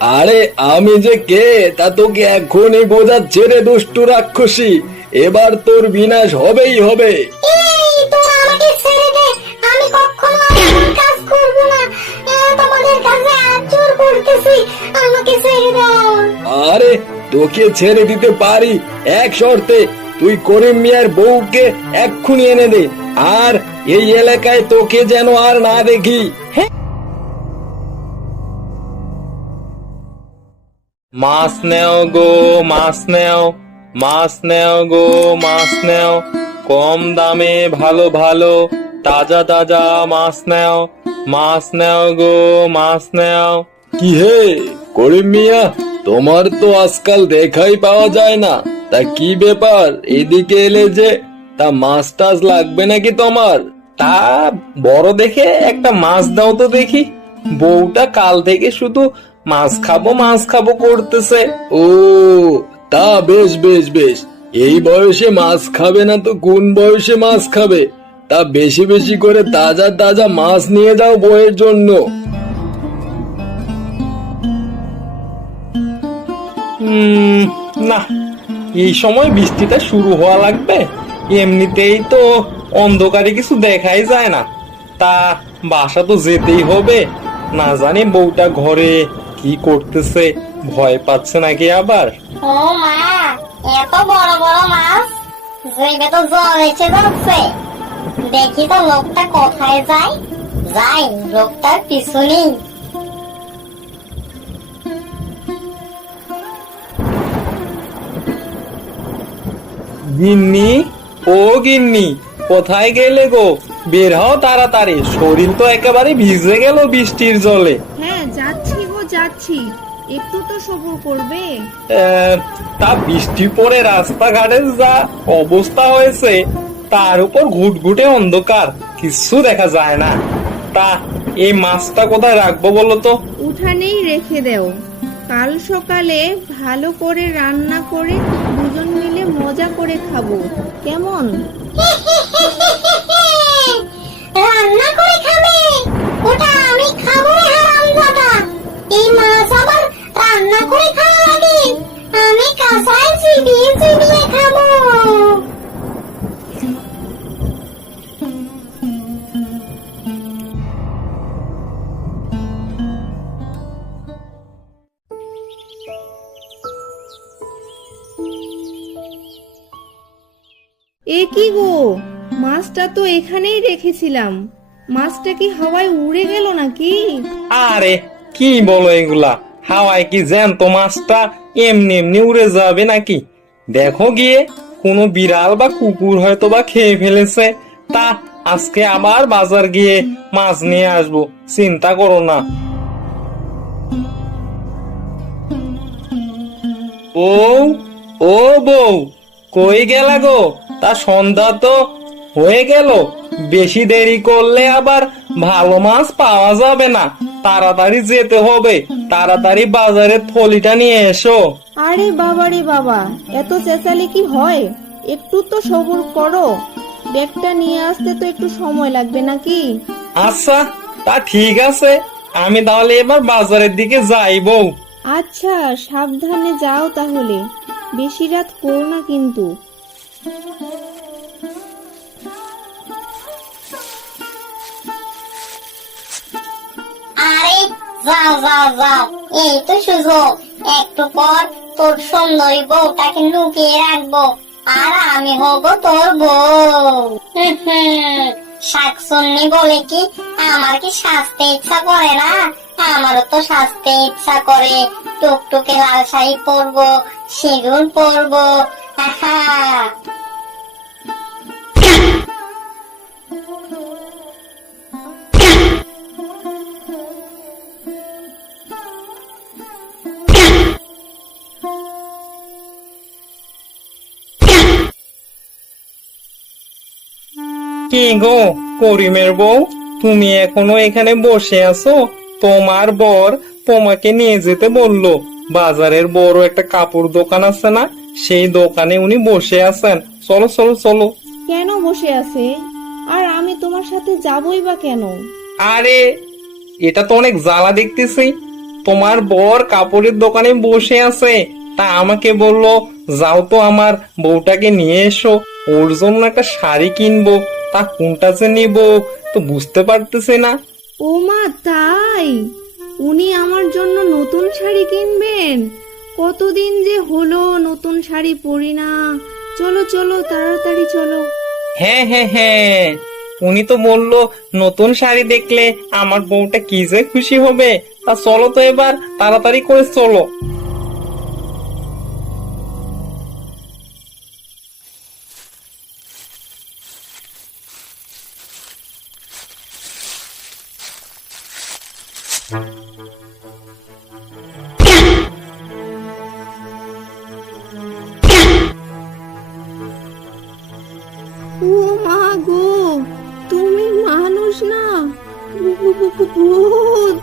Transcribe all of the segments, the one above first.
আরে আমি যে কে তা তোকে এখনই বোঝাচ্ছে রে দুষ্টু রাক্ষসী। এবার তোর বিনাশ হবেই হবে। এই তোরা আমাকে ছেড়ে দে, আমি কখনো আর এমন কাজ করব না। তোমাদের কাছে হাত জোড় করতেছি, আমাকে ছেড়ে দাও। আরে তোকে ছেড়ে দিতে পারি এক শর্তে, তুই করিম মিয়ার বউকে এক্ষুনি এনে দে, আর এই এলাকায় তোকে যেন আর না দেখি। মাছ নেও গো, মাছ নেও, মাছ নেও গো, মাছ নেও, কম দামে ভালো ভালো তাজা তাজা মাছ নেও, মাছ নেও গো, মাছ নেও। কি হে করিম মিয়া, তোমার তো আজকাল দেখাই পাওয়া যায় না, তা কি ব্যাপার এদিকে এলে যে? তা মাছ টাছ লাগবে নাকি তোমার? তা বড় দেখে একটা মাছ দাও তো দেখি। বউটা কাল থেকে শুধু মাছ খাবো মাছ খাবো করতেছে। ও তা বেশ বেশ বেশ, এই বয়সে মাছ খাবে না তো কোন বয়সে মাছ খাবে? তা বেশি বেশি করে তাজা তাজা মাছ নিয়ে যাও বউয়ের জন্য। না, এই সময় বৃষ্টিটা শুরু হওয়া লাগবে, এমনিতেই তো অন্ধকারে কিছু দেখাই যায় না। তা বাসা তো যেতেই হবে, না জানি বউটা ঘরে কি করতেছে, ভয় পাচ্ছে নাকি আবার। ও মা, এত বড় বড় মাছ, জৈবে তো জল এসে যাচ্ছে। দেখি তো লোকটা কোথায় যায়। যাই, লোকটার পিছু নেই। গিন্নি, ও গিন্নি, কোথায় গেলে গো? বের হও তাড়াতাড়ি, শরীর তো একেবারে ভিজে গেল বৃষ্টির জলে। হ্যাঁ যাচ্ছি গো যাচ্ছি, একটু তো সবুর করবে। তা বৃষ্টি পরে রাস্তাঘাটের যা অবস্থা হয়েছে, তার উপর ঘুটঘুটে অন্ধকার, কিছু দেখা যায় না। তা এই মাছটা কোথায় রাখবো বলো তো? উঠানেই রেখে দেও, কাল সকালে ভালো করে রান্না করে দুজন মিলে মজা করে খাবো, কেমন? রান্না করে খাবে? ওটা আমি খাবো রে হারামজাদা। এই মাছ আবার রান্না করে খাওয়া লাগে? আমি কাঁচায় চিবিয়ে চিবিয়ে খাবো। এ কি গো, মাছটা তো এখানেই রেখেছিলাম, মাছটা কি হাওয়ায় উড়ে গেল নাকি? আরে কি বলো এগুলা, হাওয়ায় কি জ্যান্ত মাছটা এমনি এমনি উড়ে যাবে নাকি? দেখো গিয়ে, কোনো বিড়াল বা কুকুর হয়তো বা খেয়ে ফেলেছে। তা আজকে আবার বাজার গিয়ে মাছ নিয়ে আসবো, চিন্তা করো না। বউ, ও বউ, কই গেলা গো? তা সন্ধ্যা তো হয়ে গেল, বেশি দেরি করলে আবার ভালো মাছ পাওয়া যাবে না। তাড়াতাড়ি যেতে হবে, তাড়াতাড়ি বাজারের থলিটা নিয়ে এসো। আরে বাবা রে বাবা, এত চেঁচালে কি হয়? একটু তো সবুর করো, ব্যাগটা নিয়ে আসতে তো একটু সময় লাগবে নাকি? আচ্ছা, তা ঠিক আছে, আমি তাহলে এবার বাজারের দিকে যাই বউ। আচ্ছা, সাবধানে যাও তাহলে, বেশি রাত করো না কিন্তু। আরে যাও যাও যাও, এই তো সুযোগ। একটু পর তোর সুন্দরী বউটাকে লুকিয়ে রাখবো, আর আমি হব তোর বউ। শাকসুন্নি বলে কি আমার কি সাজতে ইচ্ছা করে না? আমারও তো সাজতে ইচ্ছা করে। টুকটুকে লাল শাড়ি পরবো, সিঁদুর পরবো। আহা, কি গো করিমের বউ, তুমি এখনো এখানে বসে আছো? তোমার বর তোমাকে নিয়ে যেতে বললো, বাজারের বড় একটা কাপড় দোকান আছে না, সেই দোকানে উনি বসে আছেন। চলো চলো চলো। কেন বসে আছে? আর আমি তোমার সাথে যাবই বা কেন? আরে এটা তো অনেক জ্বালা দেখতেছি, তোমার বর কাপড়ের দোকানে বসে আছে, তা আমাকে বললো যাও তো আমার বউটাকে নিয়ে এসো, ওর জন্য একটা শাড়ি কিনবো, তা কোনটা যে নিবো তো বুঝতে পারতেছে না। ও মা, তাই? উনি আমার জন্য নতুন শাড়ি কিনবেন? কতদিন যে হলো নতুন শাড়ি পরি না। চলো চলো, তাড়াতাড়ি চলো। হ্যাঁ হ্যাঁ হ্যাঁ, উনি তো বললো নতুন শাড়ি দেখলে আমার বউটা কি যে খুশি হবে। তা চলো তো এবার তাড়াতাড়ি করে চলো। ও মা গো, তুমি মানুষ না, ভূত।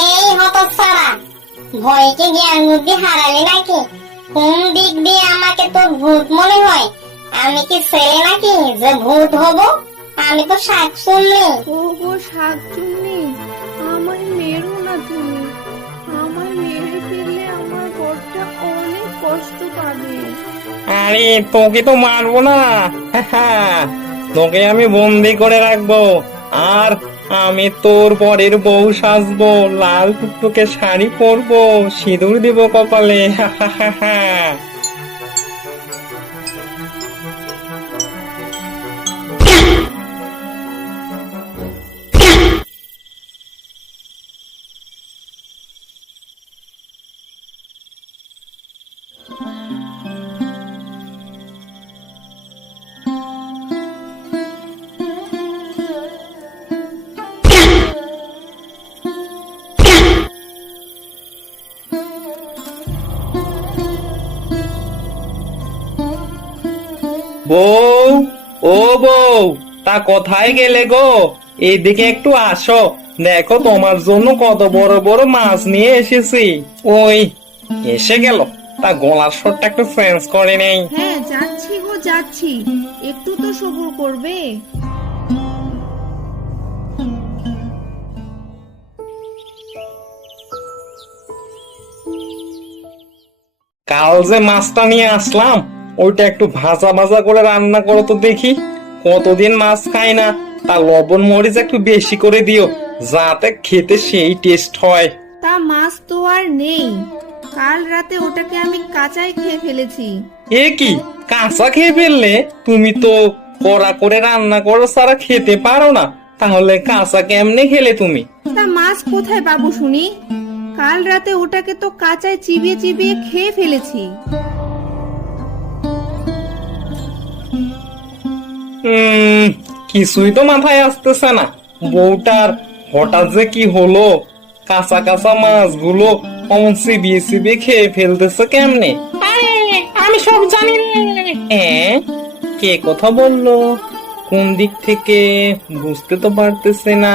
এই হতচ্ছাড়া, ভয় কি জ্ঞান বুদ্ধি হারালি নাকি? কোন দিক দিয়ে আমাকে তোর ভূত মনে হয়? আমি কি ছেলে নাকি যে ভূত হব? আমি তো শাকচুন্নি। ও গো শাকচুন্নি, আমায় মেরো না তুমি। আমায় মেরে ফেললে আমার বরটা অনেক কষ্ট পাবে। আরে তোকে তো মারবো না, তোকে আমি বন্দি করে রাখবো, আর আমি তোর পরের বউ সাজবো, লাল টুকটুকে শাড়ি পরবো, সিঁদুর দিব কপালে। বউ, ও বউ, তা কোথায় গেলে গো? এইদিকে একটু আসো, দেখো তোমার জন্য কত বড় বড় মাছ নিয়ে এসেছি। ওই এসে গেল, তা গলার স্বরটা একটু চেঞ্জ করে নেই। হ্যাঁ যাচ্ছি গো যাচ্ছি, একটু তো সবুর করবে। কাল যে মাছটা নিয়ে আসলাম, ওইটা একটু ভাজা ভাজা করে রান্না করো তো দেখি। কতদিন মাছ খাই না, তা লবণ মরিচ একটু বেশি করে দিও, যাতে খেতে সেই টেস্ট হয়। তা মাছ তো আর নেই, কাল রাতে ওটাকে আমি কাঁচাই খেয়ে ফেলেছি। এ কি, কাঁচা খেয়ে ফেললে? তুমি তো কড়া করে রান্না করো সারা খেতে পারো না, তাহলে কাঁচা কেমনে খেলে তুমি? তা মাছ কোথায় পাবো শুনি? কাল রাতে ওটাকে তো কাঁচায় চিবিয়ে চিবিয়ে খেয়ে ফেলেছি। কিছুই তো মাথায় আসতেছে না, বউটার হঠাৎ যে কি হলো, কাঁচা কাঁচা মাছগুলো অমন চিবিয়ে চিবিয়ে খেয়ে ফেলতেছে কেমনে? আমি সব জানি রে। হ্যাঁ, কে কথা বললো, কোন দিক থেকে বুঝতে তো পারতেছে না।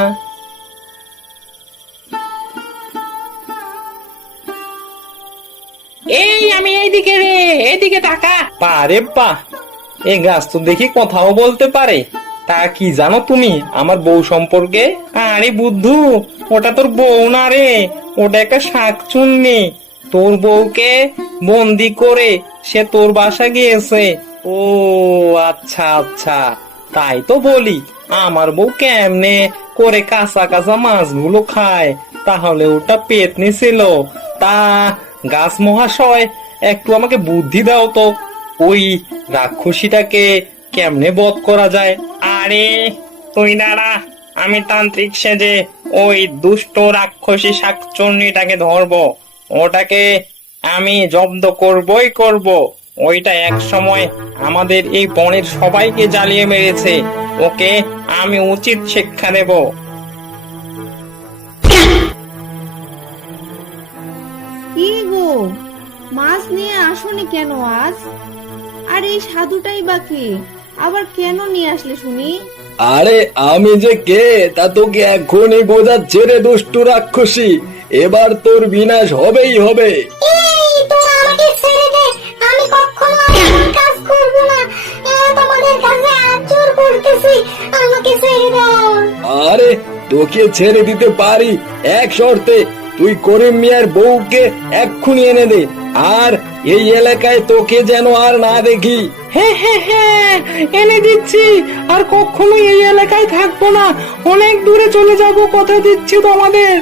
এই আমি এইদিকে রে, এইদিকে তাকা। পারে পা, এই গাছ তো দেখি কথাও বলতে পারে। তা কি জানো তুমি আমার বউ সম্পর্কে? আরে বুদ্ধু, ওটা তোর বউ না রে, ওটা একটা শাকচুন্নি। তোর বউকে বন্দি করে সে তোর বাসা গিয়েছে। ও আচ্ছা আচ্ছা, তাই তো বলি আমার বউ কেমনে করে কাঁচা কাঁচা মাছগুলো খায়, তাহলে ওটা পেতনি ছিল। তা গাছ মহাশয়, একটু আমাকে বুদ্ধি দাও তো, ওই রাক্ষসীটাকে কেমনে বধ করা যায়? আরে তুই দাঁড়া, আমি তান্ত্রিক সেজে ওই দুষ্ট রাক্ষসী শাকচুন্নিটাকে ধরবো, ওটাকে আমি জব্দ করবই করব। ওইটা এক সময় আমাদের এই বনের সবাইকে জ্বালিয়ে মেরেছে, ওকে আমি উচিত শিক্ষা দেব। কি গো, মাছ নিয়ে আসনি কেন আজ? আর এই সাধুটাই বা কে? আবার কেন নিয়ে আসলে শুনি? আরে আমি যে কে তা তোকে এখনই বোঝাচ্ছে রে দুষ্টু রাক্ষসী, এবার তোর বিনাশ হবেই হবে। এই তোরা আমাকে ছেড়ে দে, আমি কখনো আর এমন কাজ করব না। তোমাদের কাছে হাত জোড় করতেছি, আমাকে ছেড়ে দাও। আরে তোকে ছেড়ে দিতে পারি এক শর্তে, তুই করিম মিয়ার বউকে এক্ষুনি এনে দে, আর এই এলাকায় তোকে যেন আর না দেখি। হ্যাঁ হ্যাঁ হ্যাঁ, এনে দিচ্ছি। আর কখনো এই এলাকায় থাকবো না, অনেক দূরে চলে যাব, কথা দিচ্ছি তোমাদের।